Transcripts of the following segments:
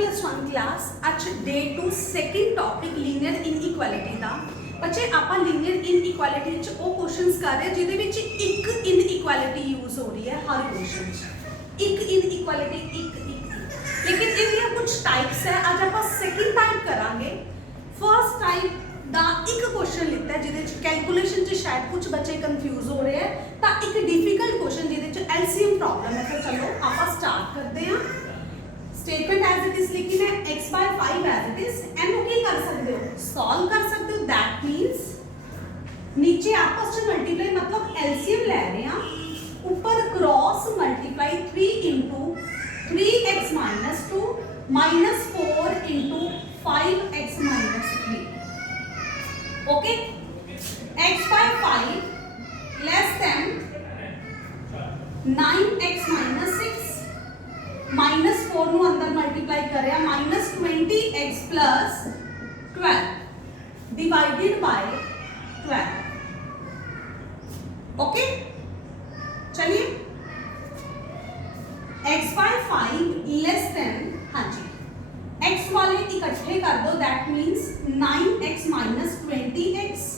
+1 class ਅੱਜ day 2 second topic linear inequality ਦਾ। ਬੱਚੇ ਆਪਾਂ ਲੀਨੀਅਰ ਇਨਇਕੁਐਲਿਟੀ ਵਿੱਚ ਉਹ ਕੁਐਸਚਨਸ ਕਰ ਰਹੇ ਜਿਹਦੇ ਵਿੱਚ ਇੱਕ ਇਨਇਕੁਐਲਿਟੀ ਯੂਜ਼ ਹੋ ਰਹੀ ਹੈ ਹਰ ਕੁਐਸਚਨ 'ਚ। ਇੱਕ ਇਨਇਕੁਐਲਿਟੀ ਇੱਕ ਲੇਕਿन ਇਹਦੀਆਂ ਕੁਝ ਟਾਈਪਸ ਹੈ। ਅੱਜ ਆਪਾਂ ਸੈਕਿੰਡ ਟਾਈਪ ਕਰਾਂਗੇ। ਫਰਸਟ ਟਾਈਪ ਦਾ ਇੱਕ ਕੁਐਸਚਨ ਲਿੱਤਾ ਜਿਹਦੇ ਵਿੱਚ ਕੈਲਕੂਲੇਸ਼ਨ 'ਚ ਸ਼ਾਇਦ ਕੁਝ ਬੱਚੇ ਕਨਫਿਊਜ਼ ਹੋ ਰਹੇ ਹੈ ਤਾਂ ਇੱਕ ਡਿਫਿਕਲਟ ਕੁਐਸਚਨ ਜਿਹਦੇ 'ਚ ਐਲਸੀਐਮ ਪ੍ਰੋਬਲਮ ਹੈ। ਤਾਂ ਚਲੋ ਆਪਾਂ ਸਟਾਰਟ ਕਰਦੇ ਹਾਂ। स्टेटमेंट एज इट इज लिखी है x by 5 as it is and की कर सकते हो सॉल्व कर सकते हो। दैट मींस नीचे आपस में मल्टीप्लाई मतलब एलसीएम ले रहे हैं ऊपर cross multiply 3 into 3x minus 2 minus 4 into 5x minus 3 okay. x by 5 less than 9x minus 6 minus 4 ਨੂੰ ਅੰਦਰ ਮਲਟੀਪਲਾਈ ਕਰਿਆ minus 20x plus 12 divided by 12 okay. चलिए x by 5 less than हाँ जी x वाले इकट्ठे कर दो that means 9x minus 20x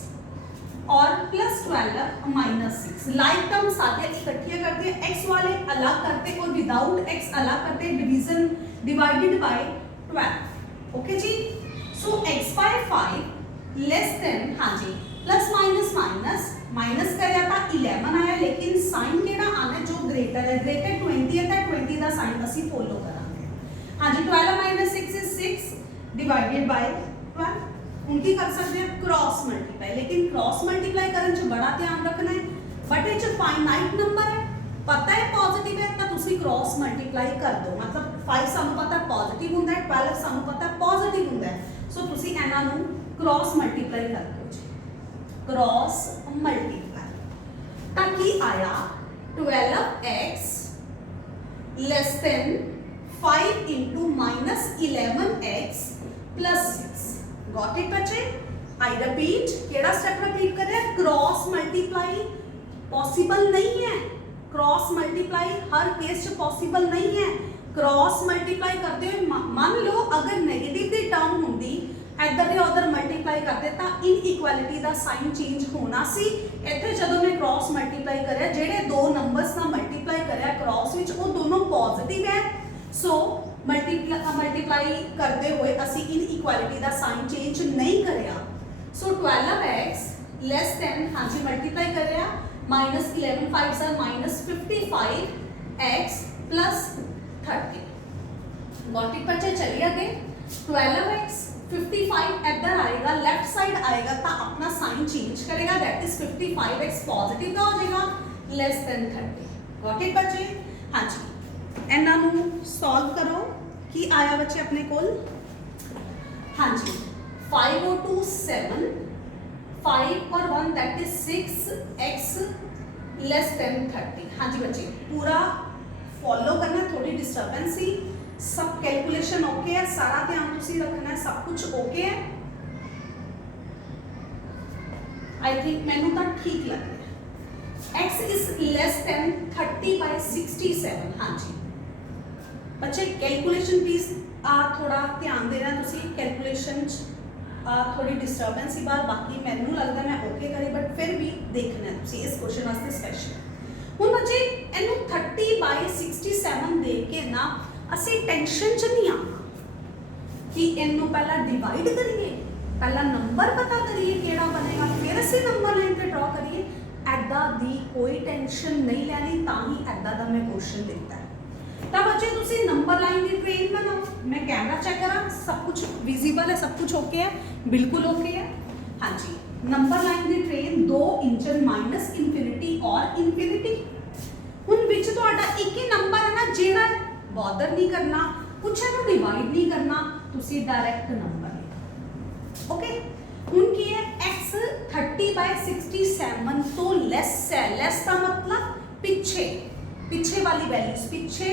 और प्लस 12 माइनस 6 लाइक टर्म सारे इकट्ठियां करते हैं x वाले अलग करते और विदाउट x अलग करते डिवीजन डिवाइडेड बाय 12 ओके जी। So x by 5 less than हाँ जी प्लस माइनस माइनस माइनस करया था 11 आया लेकिन साइन केड़ा आना जो ग्रेटर है ग्रेटर 20 है तो 20 का साइन ਅਸੀਂ फॉलो करांगे। हाँ जी 12 माइनस 6 इज 6 डिवाइडेड बाय 12 उनकी कर सकते हैं क्रॉस मल्टीप्लाई। लेकिन क्रॉस मल्टीप्लाई करने च बड़ा ध्यान रखना है बट ये फाइनाइट नंबर है पता है पॉजिटिव है तो तुसी क्रॉस मल्टीप्लाई कर दो मतलब 5 सानू पता पॉजिटिव हुंदा है 12 सानू पता पॉजिटिव हुंदा है सो तुसी इन्हां नू क्रॉस मल्टीप्लाई कर दो जी। क्रॉस मल्टीप्लाई तां की आया 12x less than 5 into minus 11x plus 6 got it बच्चे। आई रिपीट केड़ा स्टेप रिपीट कर रहे हैं क्रॉस मल्टीप्लाई पॉसिबल नहीं है। क्रॉस मल्टीप्लाई हर केस च पॉसिबल नहीं है। क्रॉस मल्टीप्लाई करते हुए मान लो अगर नेगेटिव की टर्म होंदी इधर या उधर मल्टीप्लाई करते तो इनइक्वालिटी का साइन चेंज होना सी। इत्थे जदों मैं क्रॉस मल्टीप्लाई करया जेडे दो नंबर्स ना मल्टीप्लाई करया क्रॉस विच वो दोनों पॉजिटिव है सो मल्टीप्लाई करते हुए असी इनइक्वालिटी का साइन चेंज नहीं करया। सो 12x लेस देन हाँ जी मल्टीप्लाई करया माइनस 11 5 से minus 55x plus 30 got it बच्चे। चलिए आगे 12x 55 इधर आएगा लेफ्ट साइड आएगा तो अपना साइन चेंज करेगा दैट इज 55x पॉजिटिव का हो जाएगा लेस देन 30 गॉट इट बच्चे। हाँ जी इन्हां नूं सॉल्व करो की आया बच्चे अपने कोल हाँ जी 5027 5 और 1 that is 6x less than 30 हाँ जी बच्चे पूरा फॉलो करना थोड़ी डिस्टर्बेंस ही सब कैलकुलेशन ओके है सारा ध्यान तुसी रखना है सब कुछ ओके है आई थिंक मैनू तो ठीक लग रहा है। x is less than 30 by 67 हाँ जी बच्चे कैलकुलेशन प्लीज थोड़ा ध्यान देना तुसी कैलकुलेशन थोड़ी डिस्टर्बेंस ही बार बाकी मैनू लगता मैं ओके करी बट फिर भी देखना है तुसी इस क्वेश्चन वास्ते स्पेशल हुण बच्चे इनू 30 by 67 देख के ना असी टेंशन च नहीं आना कि इनू पहला डिवाइड करिए पहला नंबर पता करिए केड़ा बनेगा फिर असी नंबर लाइन पे ड्रॉ करिए ऐदा दी कोई टेंशन नहीं लैनी तां ही ऐदा दा मैं क्वेश्चन दिता है। तो बच्चे तुसी नंबर लाइन की ट्रेन बनाओ मैं कैमरा चेक करा सब कुछ विजिबल है सब कुछ ओके है बिल्कुल ओके है हाँ जी। नंबर लाइन की ट्रेन 2 इंचन माइनस इनफिनिटी और इनफिनिटी हुण विच तुहाडा एक ही नंबर है ना जेड़ा बॉदर नहीं करना कुछ है डिवाइड नहीं करना तुसी डायरेक्ट नंबर ओके। हुण की है x 30 by 67 तो लेस है लेस का मतलब पीछे पिछे वाली वैल्यूज पिछे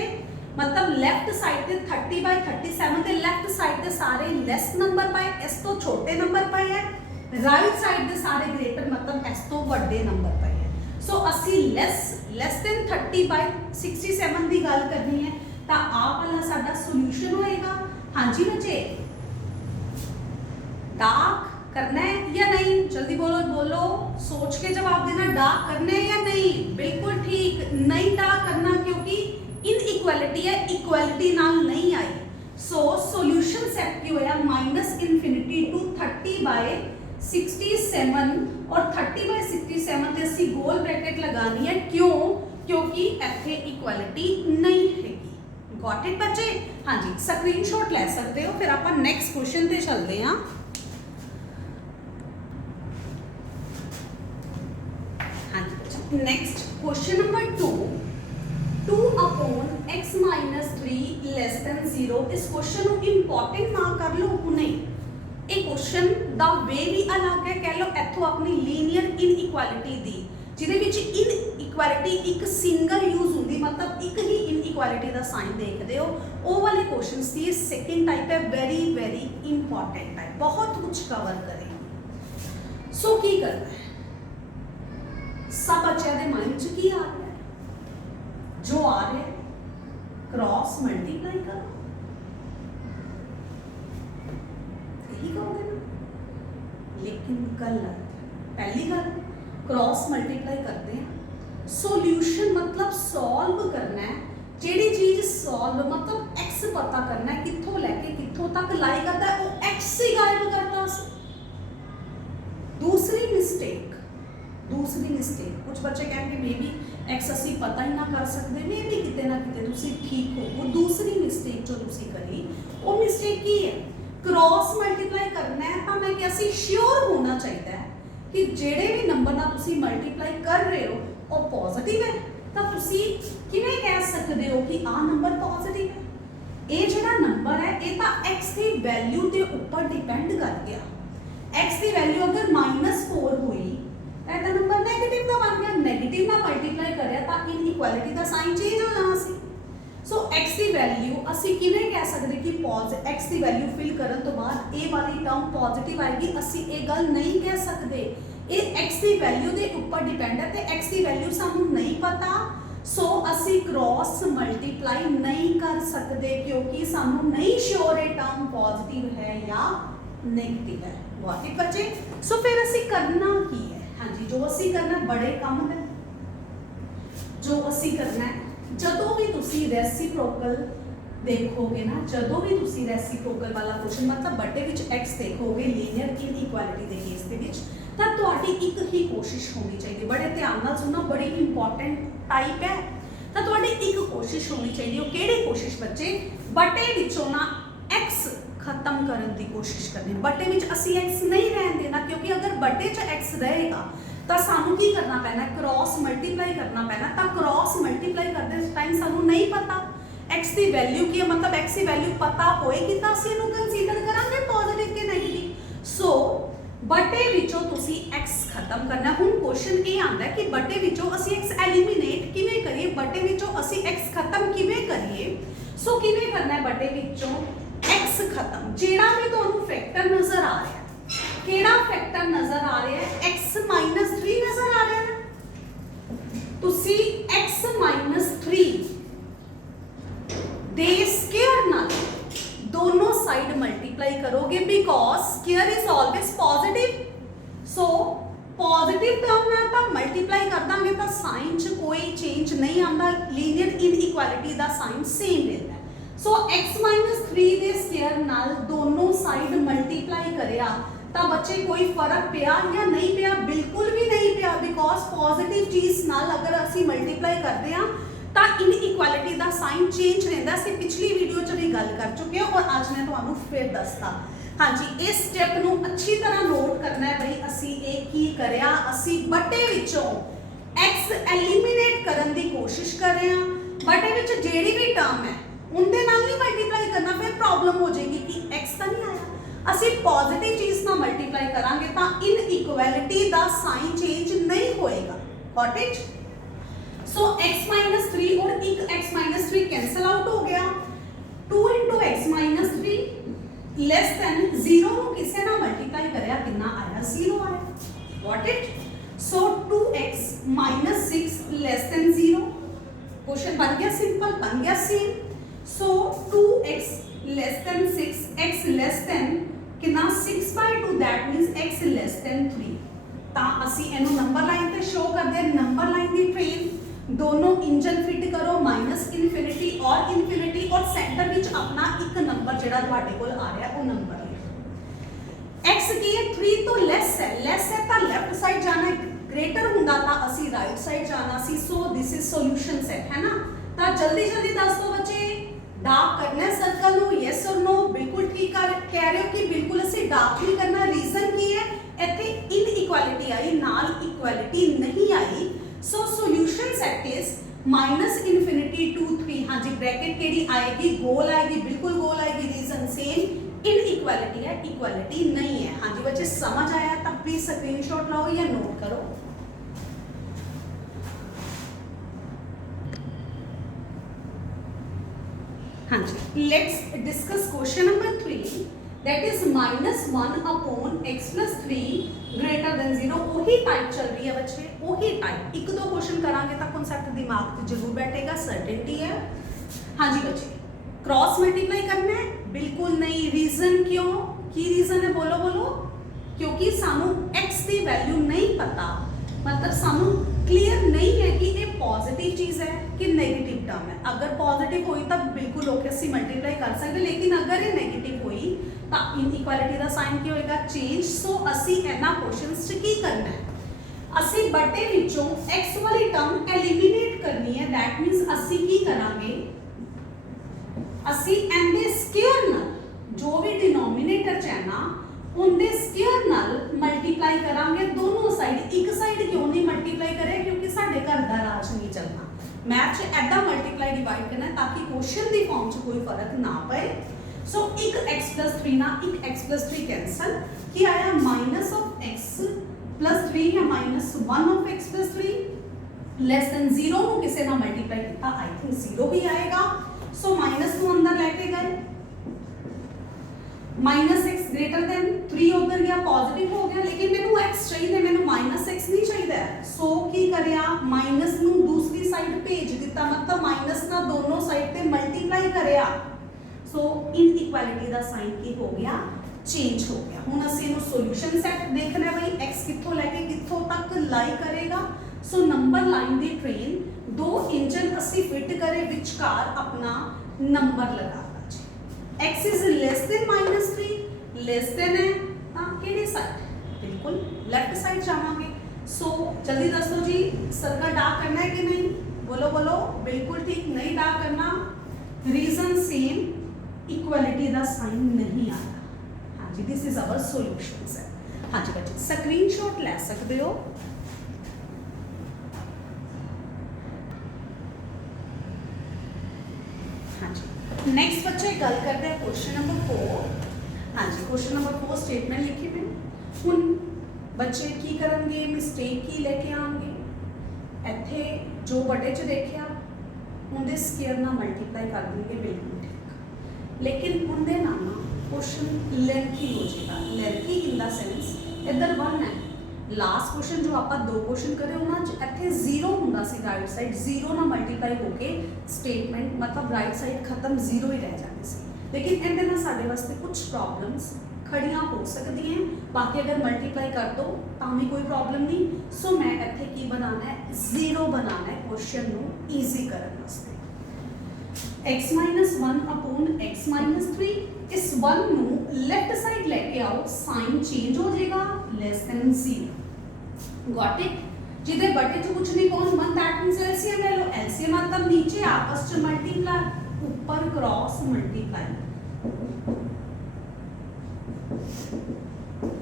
मतलब लेफ्ट साइड पे 30 by 37 ते लेफ्ट साइड पे सारे लेस नंबर पाए इस तो छोटे नंबर पाए है राइट साइड पे सारे ग्रेटर मतलब इस तो बड़े नंबर पाए है सो असी लेस देन 30 by 67 की गल करनी है तो आ वाला साडा सॉल्यूशन होएगा हाँ जी बच्चे, डार्क करना है या नहीं? जल्दी बोलो बोलो, सोच के जवाब देना। डार्क करना है या नहीं? बिल्कुल ठीक, नहीं डार्क करना, क्योंकि इनइक्वालिटी है, इक्वालिटी नाल नहीं आई। सो सॉल्यूशन सेट की होया -इनफिनिटी टू 30/67 और 30/67 ते ਅਸੀਂ गोल ब्रैकेट लगानी है। क्यों? क्योंकि ਇੱਥੇ इक्वालिटी नहीं हैगी। गॉट इट बच्चे? हाँ जी, स्क्रीनशॉट ले सकते हो। फिर आप नेक्स्ट क्वेश्चन पे चलते हैं। हाँ जी बच्चे, next question number 2, 2/x - 3 less than 0। इस क्वेश्चन ਨੂੰ इंपॉर्टेंट ना कर लो नहीं, ਇਹ क्वेश्चन ਦਾ ਵੇ ਵੀ ਅਲੱਗ ਹੈ। कह लो ਇੱਥੋਂ ਆਪਣੀ ਲੀਨੀਅਰ ਇਨਇਕੁਐਲਿਟੀ ਦੀ, ਜਿਹਦੇ ਵਿੱਚ ਇਨਇਕੁਐਲਿਟੀ ਇੱਕ ਸਿੰਗਲ ਯੂਜ਼ ਹੁੰਦੀ, मतलब ਇੱਕ ਹੀ ਇਨਇਕੁਐਲਿਟੀ ਦਾ ਸਾਈਨ ਦੇਖਦੇ ਹੋ, ਉਹ ਵਾਲੇ क्वेश्चंस ਦੀ सेकंड टाइप है। वेरी वेरी इंपॉर्टेंट है, बहुत कुछ कवर करेंगे। सो की करना है, सब बच्चों के माइंड च की आ रहा है? जो आ रहा है क्रॉस मल्टीप्लाई करो, यही कहोगे ना? लेकिन गलत। पहली गल, क्रॉस मल्टीप्लाई करते हैं, सॉल्यूशन मतलब सॉल्व करना है। जेड़ी चीज सॉल्व मतलब एक्स पता करना है, कित्थों लेके कित्थों तक लाई करता है, वो एक्स ही गायब करता सी। दूसरी मिस्टेक, कुछ बच्चे कहेंगे मे बी एक्स असी पता ही ना कर सकते, मे बी किते ना किते तुसी ठीक हो। वो दूसरी मिस्टेक जो तुसी करी, वो मिस्टेक की है? क्रॉस मल्टीप्लाई करना है तो मैं कैसी श्योर होना चाहिए कि जेड़े भी नंबर ना तुसी मल्टीप्लाई कर रहे हो वो पॉजिटिव है। तो तुसी किवें कह सकते हो कि आ नंबर पॉजिटिव है? ये जेड़ा नंबर है ये तो एक्स की वैल्यू के ऊपर डिपेंड कर गया। एक्स की वैल्यू अगर -4 हुई तो नंबर नेगेटिव का बन गया। नेगेटिव ना मल्टीप्लाई करिया तो इनइक्वालिटी का साइन चेंज हो जाना सी। सो एक्स की वैल्यू असी किवें कह सकते कि एक्स की वैल्यू फिल करन तो बाद ए वाली टर्म पॉजिटिव आएगी, असी ये गल नहीं कह सकते। ये एक्स की वैल्यू के ऊपर डिपेंड है तो एक्स की वैल्यू सानू नहीं पता। सो असी क्रॉस मल्टीप्लाई नहीं कर सकते क्योंकि सानू नहीं श्योर ये टर्म पॉजिटिव है या नेगेटिव है। बहुत ही बच्चे, सो फिर असी करना की है? हाँ जी, जो असी करना बड़े काम है, जो असी करना है, जदों भी तुसी रेसिप्रोकल देखोगे ना, जदों भी तुसी रेसिप्रोकल वाला क्वेश्चन मतलब बटे विच एक्स देखोगे लीनियर इनइक्वालिटी के केस दे विच, तां तुहाडी एक ही कोशिश होनी चाहिए। बड़े ध्यान नाल सुनना, बड़ी इंपॉर्टेंट टाइप है। तां तुहाडी एक कोशिश होनी चाहिए। वो किहड़ी कोशिश बच्चे? बटे विचों ना एक्स खत्म करने की कोशिश करनी। बटे विच असी एक्स नहीं रहन देना, क्योंकि अगर बटे च एक्स रहेगा तो सानू की करना पैना? क्रॉस मल्टीप्लाई करना पैना। तो क्रॉस मल्टीप्लाई करते टाइम सानू नहीं पता एक्स की वैल्यू की है, मतलब एक्स की वैल्यू पता होएगी तो असी इहनू कंसीडर करांगे पॉजिटिव के नेगेटिव। सो बटे विचों तुसी एक्स खत्म करना। हुण क्वेश्चन ये आंदा है कि बटे विचों असी एक्स एलिमिनेट किवें करिए, बटे विचों असी एक्स खत्म किवें करिए। सो किवें करना है बटे विचों एक्स खत्म? जेड़ा भी तुहानू फैक्टर नजर आ रहा है, केड़ा फैक्टर नजर आ रहा है? x - 3 नजर आ रहा है। तुसी x - 3 दे स्क्वायर नाल दोनों साइड मल्टीप्लाई करोगे, because square is always positive. So positive term नाल तां मल्टीप्लाई कर दांगे तो साइन च कोई चेंज नहीं आंदा, लीनियर इनइक्वालिटी दा साइन सेम रहता है। सो x - 3 दे स्क्वायर नाल दोनों साइड मल्टीप्लाई करिया तो बच्चे कोई फर्क पिया या नहीं पिया? बिल्कुल भी नहीं पिया, बिकॉज पॉजिटिव चीज नाल अगर असी मल्टीप्लाई करते हैं तो इनइक्वालिटी का साइन चेंज रहता। असी पिछली वीडियो च भी गल कर चुके हैं और आज मैं तुहानू फिर दसता। हाँ जी, इस स्टेप नू अच्छी तरह नोट करना है भाई। असी एक की करया, असी बटे विचों एक्स एलिमिनेट करने की कोशिश कर रहे हैं। बटे विच जेड़ी भी टर्म है उनके नाल नहीं मल्टीप्लाई करना, फिर प्रॉब्लम हो जाएगी कि एक्स तो नहीं आया। असी पॉजिटिव चीज ना मल्टीप्लाई करांगे तो इनइक्वालिटी का साइन चेंज नहीं होएगा। Got it? सो x - 3 और एक x - 3 कैंसल आउट हो गया। 2 × x - 3 लेस देन 0 ਨੂੰ ਕਿਸੇ ਨਾਲ ਮਲਟੀਪलाई ਕਰਿਆ ਕਿੰਨਾ ਆਇਆ? 0 ਆਇਆ। Got it? So 2x - 6 less than 0। Question बन गया सिंपल, बन गया सेम। सो 2x less than 6, x less than कितना 6/2 that means x less than 3 ਤਾਂ ਅਸੀਂ ਇਹਨੂੰ ਨੰਬਰ ਲਾਈਨ ਤੇ ਸ਼ੋ ਕਰਦੇ ਹਾਂ। ਨੰਬਰ ਲਾਈਨ ਦੀ ਟ੍ਰੇਨ ਦੋਨੋਂ ਇੰਜਨ ਫਿਟ ਕਰੋ -ਇਨਫਿਨਿਟੀ ਔਰ ਇਨਫਿਨਿਟੀ ਔਰ ਸੈਂਟਰ ਵਿੱਚ ਆਪਣਾ ਇੱਕ ਨੰਬਰ ਜਿਹੜਾ ਤੁਹਾਡੇ ਕੋਲ ਆ ਰਿਹਾ ਉਹ ਨੰਬਰ ਲਿਖੋ। x ਕੀ ਹੈ 3 ਤੋਂ ਲੈਸ ਹੈ ਤਾਂ ਲੈਫਟ ਸਾਈਡ ਜਾਣਾ ਹੈ, ਗ੍ਰੇਟਰ ਹੁੰਦਾ ਤਾਂ ਅਸੀਂ ਰਾਈਟ ਸਾਈਡ ਜਾਣਾ ਸੀ। ਸੋ ਦਿਸ ਇਜ਼ ਸੋਲੂਸ਼ਨ ਸੈਟ ਹੈ ਨਾ। ਤਾਂ ਜਲਦੀ ਦੱਸ ਦੋ ਬੱਚੇ डार्क करना है सर्कल नो यस और नो बिल्कुल ठीक कह रहे हो कि बिल्कुल ਅਸੀਂ डार्क नहीं करना। रीजन की है ਇੱਥੇ ਇਨਇਕੁਐਲਿਟੀ ਆਈ ਨਾਲ ਇਕੁਐਲਿਟੀ ਨਹੀਂ ਆਈ। So solution set is -minus infinity to 3 हाँ जी ब्रैकेट केड़ी आएगी गोल आएगी बिल्कुल गोल आएगी। रीजन सेम इनइक्वालिटी है इक्वालिटी नहीं है। हाँ जी बच्चे समझ आया तब प्लीज स्क्रीनशॉट लाओ या नोट करो। हाँ जी let's discuss question number 3 that is -1/x+3 greater than 0। वही टाइप चल रही है बच्चे वही टाइप। एक दो क्वेश्चन करांगे तो कॉन्सेप्ट दिमाग में जरूर बैठेगा सर्टेनिटी है। हाँ जी बच्चे क्रॉस मल्टीप्लाई करना है बिल्कुल नहीं। रीजन क्यों की रीजन है बोलो क्योंकि सानू x की वैल्यू नहीं पता मतलब सानू क्लियर नहीं है कि ये पॉजिटिव चीज है कि नेगेटिव टर्म है। अगर पॉजिटिव हुई तब बिल्कुल ओके ਅਸੀਂ मल्टीप्लाई कर सकते लेकिन अगर ये नेगेटिव हुई तो इनइक्वालिटी का साइन की होएगा चेंज। सो ਅਸੀਂ ਇਹਨਾਂ क्वेश्चंस ਚ ਕੀ ਕਰਨਾ ਹੈ ਅਸੀਂ बटे ਵਿੱਚੋਂ x वाली टर्म एलिमिनेट करनी है। दैट मींस ਅਸੀਂ ਕੀ ਕਰਾਂਗੇ ਅਸੀਂ ਇਹਦੇ ਸਕੁਅਰ ਨਾਲ जो भी डिनोमिनेटर ਚ है ना उनके स्क्वायर नाल मल्टीप्लाई करांगे दोनों साइड। एक साइड क्यों नहीं मल्टीप्लाई करे क्योंकि साडे घर दा राज नहीं चलना। मैथ च ऐदा मल्टीप्लाई डिवाइड करना है ताकि क्वेश्चन दी फॉर्म च कोई फर्क ना पए। सो एक x+3 ना एक x+3 कैंसल की आया -(x+3) या -1/x+3 लेस देन 0 नु किसे ना मल्टीप्लाई किया आई थिंक 0 ही आएगा। सो माइनस को अंदर लेके गए -x ग्रेटर देन 3 उधर गया पॉजिटिव हो गया लेकिन मैनू x चाहिए मैनू -x नहीं चाहिए। सो की करया माइनस नू दूसरी साइड भेज दिता मतलब माइनस का दोनों साइड पे मल्टीप्लाई करया। सो इनइक्वालिटी दा साइन की हो गया चेंज हो गया। हुण ਅਸੀਂ ਇਹਨੂੰ सॉल्यूशन सेट देखना है भाई x कित्थों लेके कित्थों तक लाई करेगा। सो नंबर लाइन दी ट्रेन दो इंजन ਅਸੀਂ फिट करे विचकार अपना नंबर लगा x is less than -3 less than है हाँ केड़ी साइड बिल्कुल लेफ्ट साइड जावांगे। सो जल्दी दसो जी सर्कल डार्क करना है कि नहीं बोलो बिल्कुल ठीक नहीं डार्क करना। रीजन सेम इक्वालिटी का साइन नहीं आया। हाँ जी दिस इज आवर सॉल्यूशंस है। हाँ जी बच्चे स्क्रीनशॉट ले सकते हो। हाँ जी नेक्स्ट बच्चे गल करते हैं क्वेश्चन नंबर 4। हाँ जी क्वेश्चन नंबर 4 स्टेटमेंट लिखी मैं हुण बच्चे की करेंगे मिस्टेक की लेके आएंगे इत्थे जो बटे च देखिया उनके स्केयर ना मल्टीप्लाई कर देंगे बिल्कुल ठीक लेकिन उनके नाल ना क्वेश्चन लेंथी हो जाएगा। लेंथी इन द सेंस इधर 1 है लास्ट क्वेश्चन जो आप दो क्वेश्चन करे उन्होंने इत्थे 0 हुंदा सी राइट साइड 0 ना मल्टीप्लाई होके स्टेटमेंट मतलब राइट साइड खत्म 0 ही रह जाती सी। लेकिन इहदे नाल साडे वास्ते कुछ प्रॉब्लम्स खड़ियां हो सकती हैं बाकी अगर मल्टीप्लाई कर दो तो भी कोई प्रॉब्लम नहीं। सो मैं इत्थे की बनाना है 0 बनाना है क्वेश्चन नू ईजी करने वास्ते। x-1/x-3 इस 1 नू लेफ्ट साइड लेके आओ साइन चेंज हो जाएगा लेस देन 0। गॉट इट जिदे बटे च कुछ नहीं कौन 1 दैट मींस एलसीएम ले लो। एलसीएम मतलब नीचे आपस च मल्टीप्लाई ऊपर cross multiply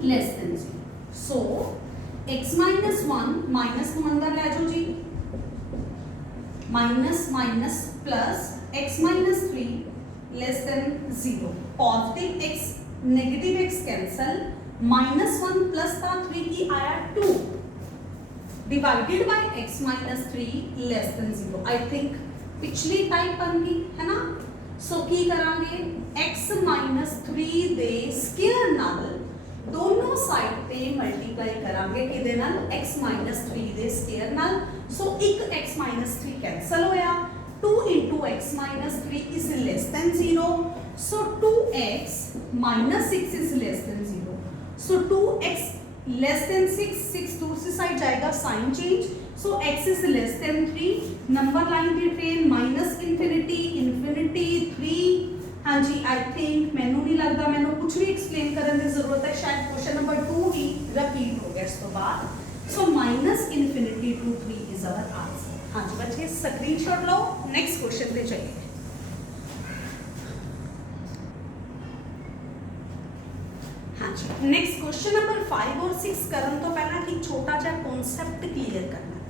less than 0। So x-1 minus को अंदर ले जाओ जी minus minus plus x-3 less than 0। Positive x negative x cancel -1 plus का 3 की आया 2 divided by x-3 less than 0। I think पिछली टाइप बन गई है ना। सो की करांगे x-3 दे स्क्वायर नाल दोनों साइड पे मल्टीप्लाई करांगे किदे नाल x-3 दे स्क्वायर नाल। सो एक x-3 कैंसल होया 2 into x-3 is less than 0 so 2x minus 6 is less than 0. So 2x less than 6, 6 दूसरी साइड जाएगा, sign change. So x is less than 3. Number line दी ट्रेन माइनस इन्फिनिटी इन्फिनिटी 3. हाँ जी, I think मैनू नहीं लगता मैनू कुछ भी एक्सप्लेन करने की जरूरत है, शायद क्वेश्चन नंबर 2 ही रिपीट हो गया इस तो बाद. So minus infinity to 3 is our answer. हाँ जी बच्चे, स्क्रीनशॉट लो, नेक्स्ट क्वेश्चन पे चलिए. हाँ जी, नेक्स्ट क्वेश्चन नंबर 5 और 6 करन तो पहला कि छोटा सा कॉन्सेप्ट क्लियर करना है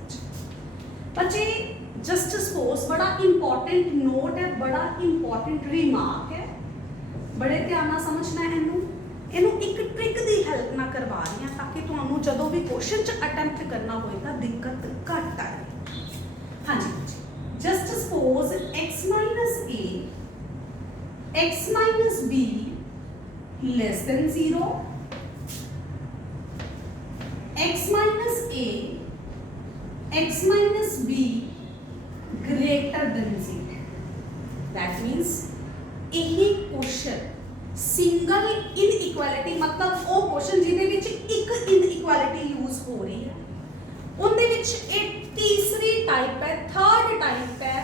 बच्चे. जस्ट सपोज बड़ा इंपॉर्टेंट नोट है, बड़ा इंपॉर्टेंट रिमार्क है, बड़े ध्यान ਨਾਲ समझना है ਇਹਨੂੰ ਇੱਕ ਟ੍ਰਿਕ ਦੀ ਹੈਲਪ ਨਾਲ ਕਰਵਾ ਰਹੀ ਹਾਂ ਤਾਂ ਕਿ ਤੁਹਾਨੂੰ ਜਦੋਂ ਵੀ ਕੁਐਸਚਨ ਚ ਅਟੈਂਪਟ ਕਰਨਾ ਹੋਏ ਤਾਂ ਦਿੱਕਤ ਘੱਟ ਆਏ. ਹਾਂਜੀ just suppose x a x b less than 0, x a x b greater than 0. that means यही क्वेश्चन सिंगल इनइक्वालिटी मतलब वो क्वेश्चन जिहदे विच एक इनइक्वालिटी यूज हो रही है, उनदे विच एक तीसरी टाइप है, थर्ड टाइप है,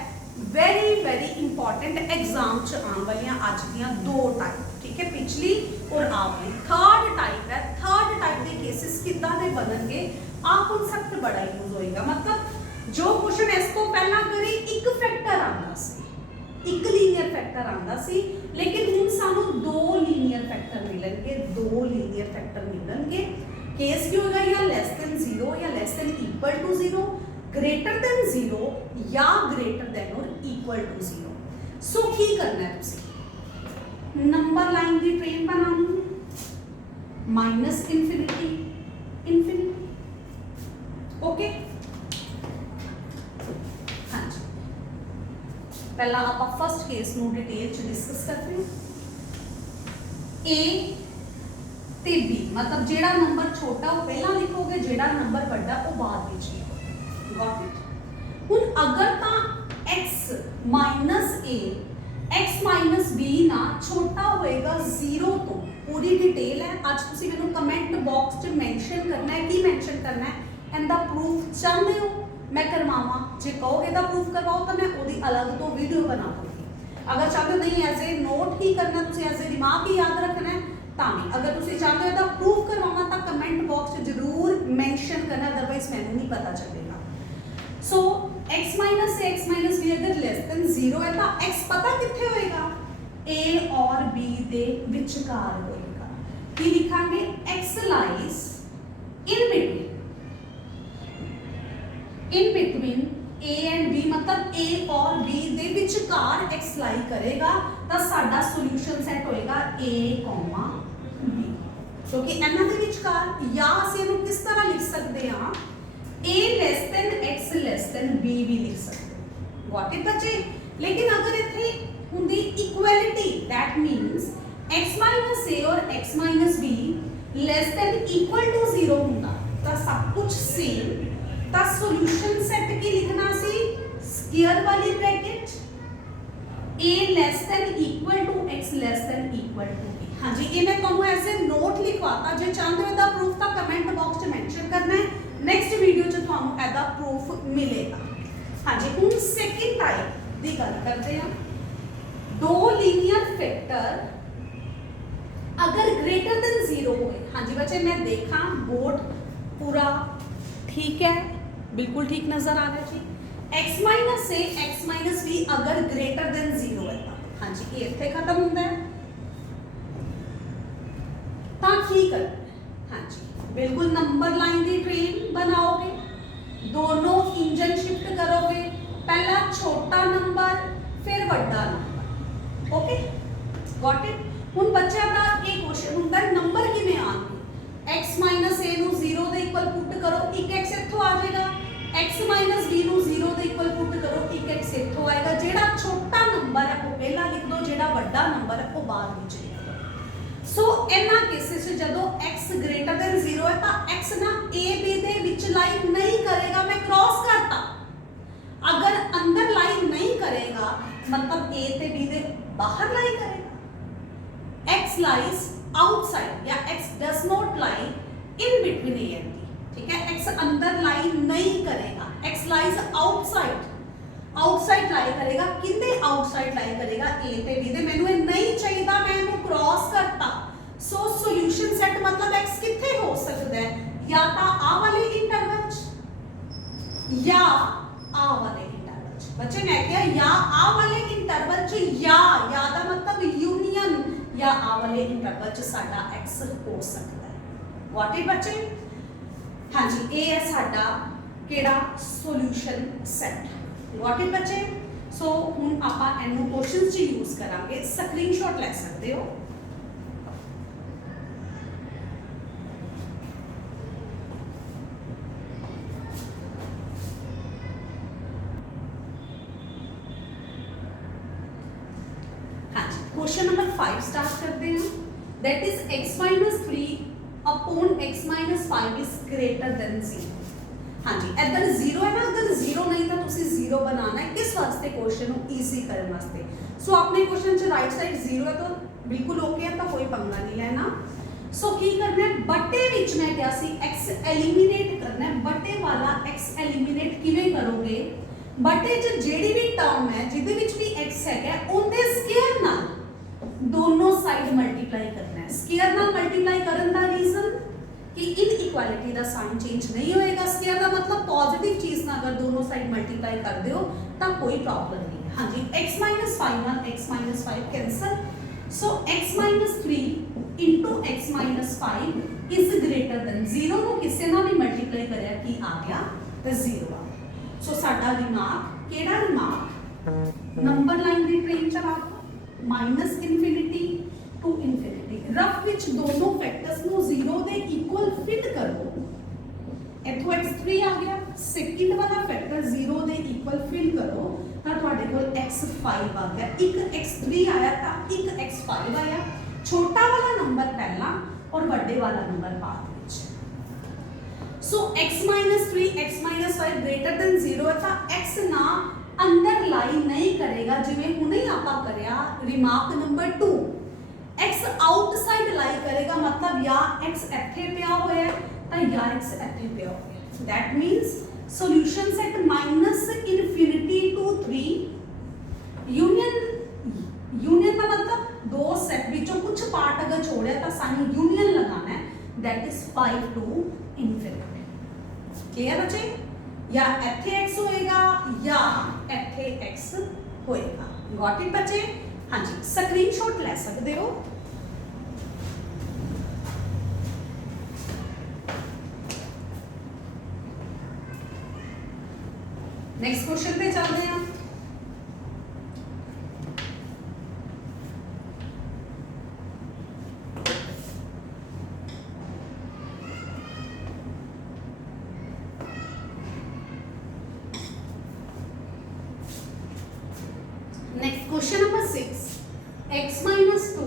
वेरी वेरी इंपॉर्टेंट एग्जाम च आने वाली अज दियां 2 टाइप, ठीक है, पिछली और आखिरी. थर्ड टाइप है, थर्ड टाइप के केसेस किदां दे बननगे, आ कॉन्सेप्ट बड़ा यूज होएगा. मतलब जो क्वेश्चन इस तो पहला करी एक फैक्टर आंदा सी, एक लीनियर फैक्टर आंदा सी, लेकिन हुण सानू 2 लीनियर फैक्टर मिलणगे, 2 लीनियर फैक्टर मिलणगे. केस की होगा या लेस देन 0 या less than equal to 0, greater than 0 या ग्रेटर देन और इक्वल टू 0. सो की करना है तुसी, नंबर लाइन दी ट्रेन बनानी, माइनस इन्फिनिटी इन्फिनिटी. ओके हाँ जी, पहला आप फर्स्ट केस नो डिटेल च डिस्कस करते हैं. ए ते बी मतलब जेड़ा नंबर छोटा वो पहला लिखोगे, जेड़ा नंबर बड़ा वो बाद में लिखोगे. Got it. हुन अगर ता x minus a x minus b ना छोटा होएगा 0 तो, पूरी डिटेल है आज तुसी मैनू कमेंट बॉक्स च मेंशन करना है. की मेंशन करना है, एंड द प्रूफ चाहते हो मैं करवावा, जे कहोगे दा प्रूफ करवाओ तो मैं ओदी अलग तो वीडियो बना दूंगी. अगर चाहते हो नहीं एज ए नोट ही करना, तुसी एज ए रिमार्क ही याद रखना है ताकि अगर तुसी चाहते हो दा प्रूफ करवावा तो कमेंट बॉक्स जरूर मेंशन करना, अदरवाइज मैनू नहीं पता चलेगा. सो x माइनस से x माइनस b अगर लेस देन 0 है तो x पता कितने होएगा, a और b दे विचकार होएगा. की लिखांगे x lies in between a and b मतलब a और b दे विचकार x लाई करेगा तो साडा सॉल्यूशन सेट होएगा a, b. क्योंकि इन्हां दे विचकार या ਅਸੀਂ ਇਹਨੂੰ किस तरह लिख सकते हैं, a less then x less then b भी लिख सकते हैं. गॉट इट बच्चे. लेकिन अगर इथे हुंदी equality, that means x a और x b less than equal to 0 हुंदा तो सब कुछ सेम, तो सॉल्यूशन सेट की लिखना सी स्क्वायर वाली bracket a less than equal to x less than equal to b. हाँ जी, ये मैं तुहानू ऐसे नोट लिखवाता, जे चाहते हो दा प्रूफ तो कमेंट बॉक्स में मेंशन करना है, नेक्स्ट वीडियो च तुहानू एदा प्रूफ मिलेगा. हाँ जी, हुण सेकंड टाइप दी गल करते हैं. 2 लीनियर फैक्टर अगर ग्रेटर देन 0 होए. हाँ जी बच्चे, मैं देखा बोर्ड पूरा ठीक है, बिल्कुल ठीक नजर आ रहा है जी. x माइनस से x माइनस b अगर ग्रेटर देन 0 है तो हाँ जी ये इत्थे खत्म होता है तो की करना है. हाँ जी बिल्कुल नंबर लाइन की ट्रेन बनाओगे, दोनों इंजन शिफ्ट करोगे, पहला छोटा नंबर फिर बड़ा नंबर. Okay got it. हुण बच्चा दा एक क्वेश्चन हुंदा है नंबर किवें आउणगे, x माइनस a ਨੂੰ 0 ਦੇ ਇਕੁਅਲ ਪੁੱਟ ਕਰੋ, 1x ਇੱਥੋਂ ਆ ਜਾਏਗਾ, x माइनस b ਨੂੰ 0 ਦੇ ਇਕੁਅਲ ਪੁੱਟ ਕਰੋ, 1x ਇੱਥੋਂ ਆਏਗਾ. ਜਿਹੜਾ ਛੋਟਾ ਨੰਬਰ ਹੈ ਉਹ ਪਹਿਲਾਂ ਲਿਖ ਦੋ, ਜਿਹੜਾ ਵੱਡਾ ਨੰਬਰ ਹੈ ਉਹ ਬਾਅਦ ਵਿੱਚ ਲਿਖ ਦੋ. ਸੋ ਇਹਨਾਂ ਕੇਸਿਸ ਜਦੋਂ x ਗ੍ਰੇਟਰ ਦੇਨ 0 ਹੈ ਤਾਂ x ਨਾ a b ਦੇ ਵਿੱਚ ਲਾਈਨ ਨਹੀਂ ਕਰੇਗਾ, मैं क्रॉस करता. अगर अंदर लाइन नहीं करेगा मतलब a ते b दे बाहर लाइन करेगा. x lies outside या x does not lie in between a and b, ठीक है। x अंदर लाई नहीं करेगा, x lies outside, आउटसाइड लाई करेगा, किंदे आउटसाइड लाई करेगा a ते b दे। मैनू ये नहीं चाहिए, मैं इहनू क्रॉस करता, सो सॉल्यूशन सेट मतलब x किथे हो सकता है, या ता आ वाले इंटरवल च या आ वाले इंटरवल च। बच्चे मैं क्या या आ वाले इंटरवल च, या दा मतलब यूनियन, या आ वाले इंटरवल च साडा x हो सकता है। गॉट इट बच्चे? हाँ जी, ये है साडा केड़ा सॉल्यूशन सेट। गॉट इट बच्चे? सो हुण आपां इहनू क्वेश्चंस च यूज करांगे, स्क्रीनशॉट ले सकते हो। क्वेश्चन नंबर 5 स्टार्ट करते हैं। That is x minus 3 upon x minus 5 is greater than 0। हाँ जी, इधर 0 है ना, अगर 0 नहीं था तो उसे 0 बनाना है। किस वास्ते? क्वेश्चन को इजी करने वास्ते। सो अपने क्वेश्चन च राइट साइड 0 है तो बिल्कुल ओके है, तो कोई पंगा नहीं लेना। सो की करना है, बटे विच मैं क्या सी x एलिमिनेट करना है। बटे वाला x एलिमिनेट किवें करोगे? बटे च जेडी भी टर्म है जिदे विच भी x है उनदे स्क्वायर नाल दोनों साइड मल्टीप्लाई करना है। स्क्वायर नाल मल्टीप्लाई करन दा रीजन कि इनइक्वालिटी दा साइन चेंज नहीं होएगा। स्क्वायर दा मतलब पॉजिटिव चीज ना अगर दोनों साइड मल्टीप्लाई कर दियो तो कोई प्रॉब्लम नहीं है। हाँ जी, x minus 5 1 x minus 5 cancel. So x minus 3 into x minus 5 is greater than 0 ਨੂੰ ਕਿਸੇ ਨਾਲ ਵੀ ਮਲਟੀਪलाई ਕਰਿਆ ਕੀ ਆ ਗਿਆ ਤੇ 0 ਆ। ਸੋ ਸਾਡਾ ਰਿਮਾਰਕ ਕਿਹੜਾ ਰਿਮਾਰਕ? ਨੰਬਰ ਲਾइन ਦੀ ट्रेन ਚਲਾ minus infinity to infinity. Rough विच दोनों फैक्टर्स नु 0 दे इक्वल फिट करो। इथों x3 आ गया, सेकंड वाला फैक्टर 0 दे इक्वल फिल करो तो ਤੁਹਾਡੇ ਕੋਲ x5 आ गया। एक x3 आया था, एक x5 आया। छोटा वाला नंबर पहला और बड़े वाला नंबर बाद विच। सो x minus 3 x minus 5 greater than 0 है तो x ना अंदर लाई नहीं करेगा, जिवें हुणे आपा करया रिमार्क नंबर 2। x आउटसाइड लाई करेगा, मतलब या x इथे पिया होया है ता या x इथे पिया होया है। That means solution set minus infinity to 3 union का मतलब दो सेट विचों कुछ पार्ट अगर छोड़या तो सानू यूनियन लगाना है। That is 5 to infinity. Clear बच्चे? या इथे x होएगा या इथे x होएगा। गॉट इट बच्चे? हाँ जी, स्क्रीनशॉट ले सकते हो। नेक्स्ट क्वेश्चन पे चलते हैं। Question number 6 x minus 2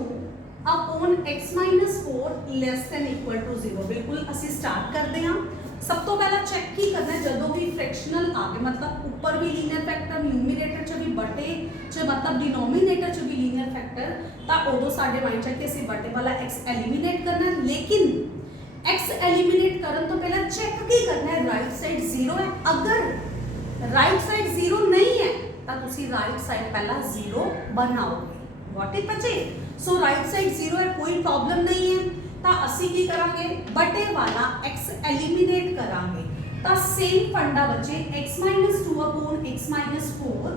upon x minus 4 less than equal to 0। बिल्कुल ਅਸੀਂ स्टार्ट करते हैं। सब तो पहला चेक की करना है, जदों भी फ्रैक्शनल आ गए मतलब ऊपर भी लीनियर फैक्टर, न्यूमरेटर च भी बटे च मतलब डिनोमिनेटर च भी लीनियर फैक्टर, तो उदों साडे माइंड च कि ਅਸੀਂ बटे वाला x एलिमिनेट करना है। लेकिन x एलिमिनेट करन तो पहला चेक की करना है राइट साइड 0 है। अगर राइट साइड 0 नहीं है तो तुसी राइट साइड पहला 0 बनाओगे। गॉट इट बच्चे? सो राइट साइड 0 है, कोई प्रॉब्लम नहीं है। तो असी की करांगे, बटे वाला x एलिमिनेट करांगे। तो सेम फंडा बच्चे x minus 2 upon x minus 4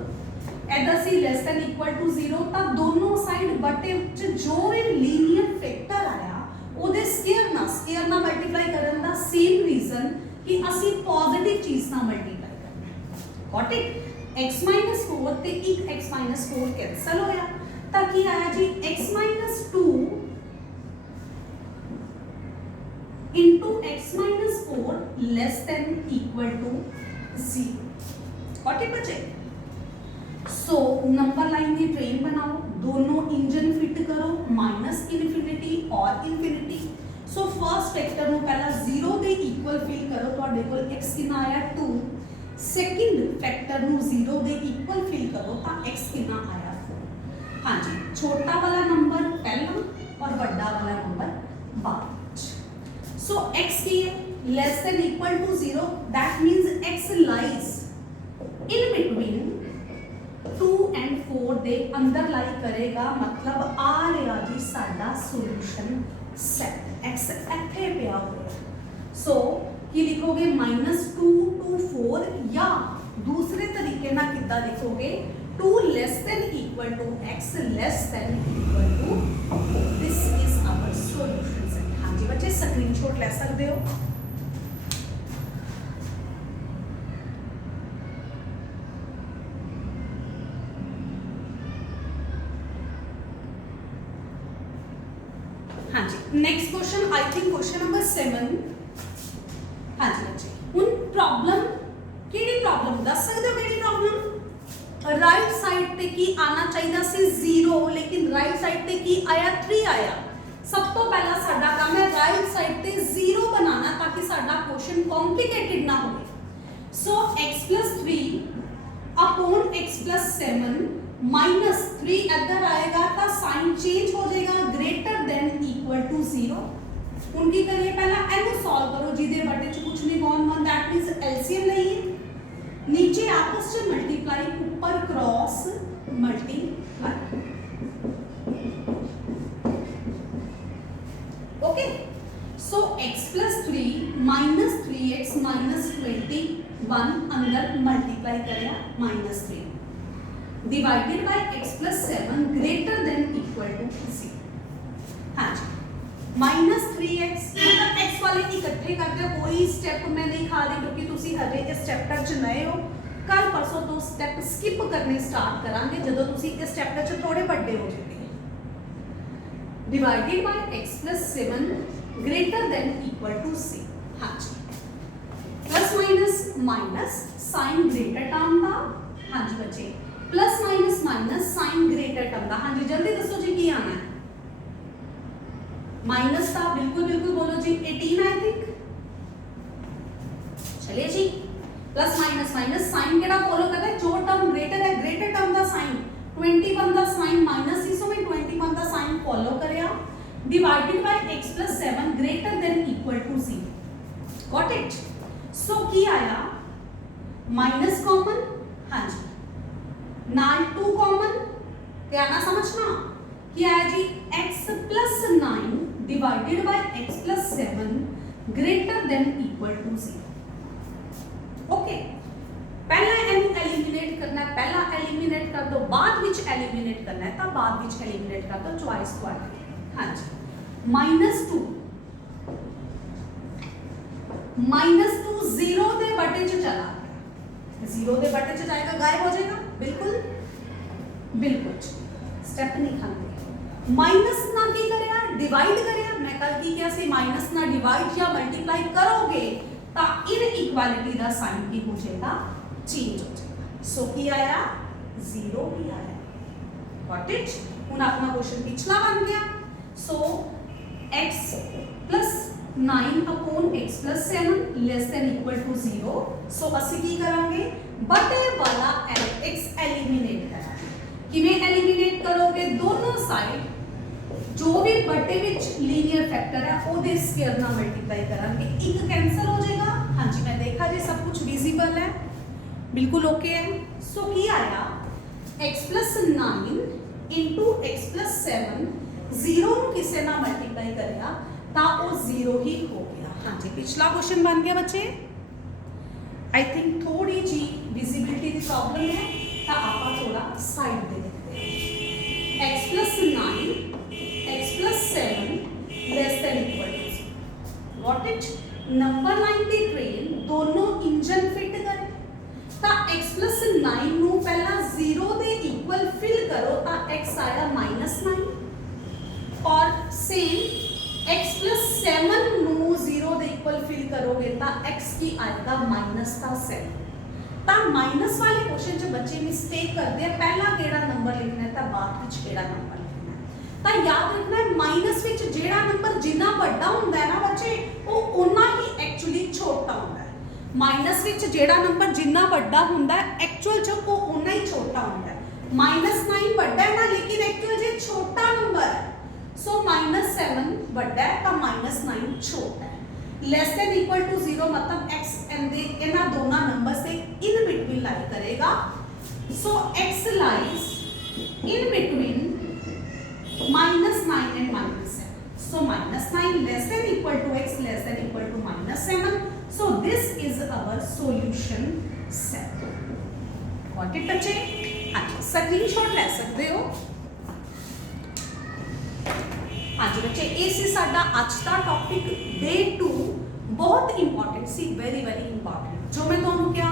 इधर सी लेस देन इक्वल टू 0। तो दोनों साइड बटे च जो भी लीनियर फैक्टर आया ओदे स्क्वायर ना मल्टीप्लाई करन दा सेम रीजन कि असी पॉजिटिव चीज ना मल्टीप्लाई करना है। Got it? x minus 4 ते एक x minus 4 कैंसल होया ताकि आया जी x minus 2 into x minus 4 less than equal to 0। Got it बच्चे? सो नंबर लाइन की ट्रेन बनाओ, दोनों इंजन फिट करो, माइनस इनफिनिटी और इनफिनिटी। सो फर्स्ट फैक्टर नु पहला 0 दे इक्वल फिल करो, ਤੁਹਾਡੇ ਕੋਲ x कितना आया 2। सेकंड फैक्टर नु 0 दे इक्वल फिल करो तो x कितना आया 4। हाँ जी, छोटा वाला नंबर पहला और बड़ा सो x की है less than equal to 0, that means x lies in between 2 and 4 दे अंदर लाई करेगा, मतलब आ रहा जी साडा सॉल्यूशन सेट x ਇੱਥੇ ਪਿਆ ਹੋਇਆ। सो ਕੀ ਲਿਖੋਗੇ -2 to 4 या दूसरे तरीके ना कितना लिखोगे 2 less than equal to x less than equal to, this is our solution set। हाँ जी बच्चे स्क्रीनशॉट ले सकते हो। हाँ जी next question, I think question number 7। हाँ जी बच्चे हुन प्रॉब्लम केड़ी प्रॉब्लम दस सकते हो, केड़ी प्रॉब्लम राइट साइड ते की आना चाहिए सी 0, लेकिन राइट साइड ते की आया 3 आया। सब तो पहला साडा काम है राइट साइड ते 0 बनाना ताकि साडा क्वेश्चन कॉम्प्लिकेटेड ना हो। सो x + 3 अपॉन x + 7 -3 इधर आएगा तो साइन चेंज हो जाएगा, ग्रेटर देन इक्वल टू 0। उनकी करिए पहला एनु सॉल्व करो जिदे बटे च कुछ नहीं कौन वन, दैट मींस एलसीएम लइए, नीचे आपस में मल्टीप्लाई, ऊपर cross multiply. Okay so x + 3 -3x -21 अंदर मल्टीप्लाई करेगा -3 divided by x + 7 greater than equal to 0। हाँ जी -3x मतलब x वाले इकट्ठे करते, कोई स्टेप मैं नहीं खा रही क्योंकि तुसी हजे इस चैप्टर च नए हो। कल परसों तो स्टेप स्किप करने स्टार्ट करांगे जदों तुसी इस चैप्टर च थोड़े बड़े हो जाओगे। Divided by x + 7 greater than equal to 6। हाँ जी plus minus minus sign greater term का। हाँ जी बच्चे plus minus minus sign greater term का। हाँ जी जल्दी दसो जी की आना है। माइनस था बिल्कुल बिल्कुल बोलो जी 18 आई थिंक। चलिए जी प्लस माइनस माइनस साइन केड़ा फॉलो करता है, जो टर्म ग्रेटर है ग्रेटर टर्म का साइन 21 का साइन माइनस ही, सो मैं 21 का साइन फॉलो करया divided by x + 7 greater than equal to 0। Got it. So की आया माइनस कॉमन, हाँ जी नाल 2 कॉमन, ध्यान समझना क्या है जी x + 9 divided by x + 7 greater than equal to 0। Okay पहला एनु एलिमिनेट करना है, पहला एलिमिनेट कर दो, बाद विच एलिमिनेट करना है तो बाद विच एलिमिनेट कर दो, चॉइस ਤੁਹਾਡੀ। हाँ जी -2 0 ਦੇ बटे च चला गया, 0 ਦੇ बटे च जाएगा गायब हो जाएगा, बिल्कुल बिल्कुल स्टेप नहीं खाते। माइनस ना की करया डिवाइड करया, मैं कल की क्या सी माइनस ना डिवाइड या मल्टीप्लाई करोगे तो इनइक्वालिटी का साइन की हो जाएगा चेंज हो जाएगा। सो की आया 0 ही आया। Got it. हुन अपना क्वेश्चन पिछला बन गया। सो x + 9 upon x + 7 less than equal to 0। So ਅਸੀਂ ਕੀ ਕਰਾਂਗੇ बटे वाला x एलिमिनेट करांगे। किवें एलिमिनेट करोगे, दोनों साइड जो भी बटे विच लीनियर फैक्टर है ओदे स्क्वायर ना मल्टीप्लाई करांगे, एक कैंसिल हो जाएगा। हाँ जी मैं देखा जी सब कुछ विजिबल है, बिल्कुल ओके है। सो की आया x + 9 इंटू x + 7 0 किसे ना मल्टीप्लाई करेगा तो वो 0 ही हो गया। हाँ जी पिछला क्वेश्चन बन गया बच्चे। आई थिंक थोड़ी जी विजिबिलिटी की प्रॉब्लम है तो आप थोड़ा साइड दे देते हैं। x + 9 x + 7 less than equal to. Got it. Number line की ट्रेन दोनों इंजन फिट करें तो x + 9 ਨੂੰ ਪਹਿਲਾਂ 0 ਦੇ ਇਕੁਅਲ ਫਿਲ ਕਰੋ ਤਾਂ x ਆਇਆ -9 और सेम x + 7 ਨੂੰ 0 ਦੇ ਇਕੁਅਲ ਫਿਲ ਕਰੋਗੇ ਤਾਂ x ਕੀ ਆਏਗਾ -7। ਤਾਂ ਮਾਈਨਸ ਵਾਲੇ क्वेश्चन ਚ ਬੱਚੇ ਮਿਸਟੇਕ ਕਰਦੇ ਆ, ਪਹਿਲਾ ਕਿਹੜਾ ਨੰਬਰ ਲਿਖਣਾ ਹੈ ਤਾਂ ਬਾਅਦ ਵਿੱਚ ਕਿਹੜਾ ਨੰਬਰ ਲਿਖਣਾ ਹੈ। ਤਾਂ ਯਾਦ ਰੱਖਣਾ ਹੈ ਮਾਈਨਸ ਵਿੱਚ ਜਿਹੜਾ ਨੰਬਰ ਜਿੰਨਾ ਵੱਡਾ ਹੁੰਦਾ ਹੈ ਨਾ ਬੱਚੇ ਉਹ ਉਨਾ ਹੀ ਐਕਚੁਅਲੀ ਛੋਟਾ ਹੁੰਦਾ ਹੈ। ਮਾਈਨਸ ਵਿੱਚ ਜਿਹੜਾ ਨੰਬਰ ਜਿੰਨਾ ਵੱਡਾ ਹੁੰਦਾ ਹੈ ਐਕਚੁਅਲ ਚ ਉਹ ਉਨਾ ਹੀ ਛੋਟਾ ਹੁੰਦਾ ਹੈ। -9 ਵੱਡਾ ਹੈ ਨਾ ਲੇਕਿਨ ਐਕਚੁਅਲ ਜੇ ਛੋਟਾ ਨੰਬਰ ਹੈ। सो -7 बड़ा है तो -9 छोटा है। ਲੈਸ ਦੈਨ ਇਕੁਅਲ ਟੂ 0 मतलब x ਇਹਨਾਂ ਦੋਨਾਂ ਨੰਬਰਸ ਦੇ ਇਨ ਬਿਟਵੀਨ लाई करेगा। सो x lies in between -9 and -7. So -9 less than equal to x less than equal to -7. So this is our solution set. Got it बच्चे? हाँ जी, screenshot ले सकते हो। हाँ जी बच्चे, ये सी साडा अज दा टॉपिक डे 2 बहुत इंपॉर्टेंट सी, वेरी वेरी इंपॉर्टेंट। जो मैं तुहानू क्या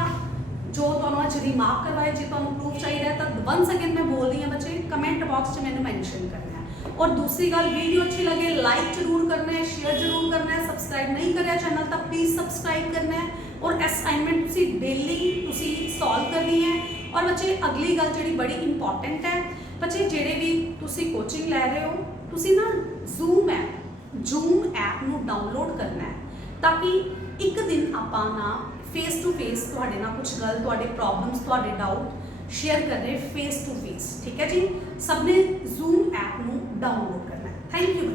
जो तुहानू अज रिमार्क करवाए, जो तुहानू प्रूफ चाहिए तो 1 सेकेंड मैं बोल रही हूँ बच्चे, कमेंट बॉक्स में मैंने मैंशन करना है। और दूसरी गल, वीडियो अच्छी लगे लाइक जरूर करना है, शेयर जरूर करना है, सबसक्राइब नहीं करें चैनल तो प्लीज़ सबसक्राइब करना है। और असाइनमेंट तुसी डेली तुसी सॉल्व करनी है। और बच्चे अगली गल जी बड़ी इंपॉर्टेंट है बच्चे, जेडे भी तुसी कोचिंग लै रहे हो, तुसी ना जूम ऐप नू डाउनलोड करना है, ताकि एक दिन आपां ना फेस टू फेस तुहाडे नाल कुछ गल, तुहाडे प्रॉब्लम्स, तुहाडे डाउट शेयर करने फेस टू फेस। ठीक है जी, सबने जूम ऐप नू डाउनलोड करना है। Thank you.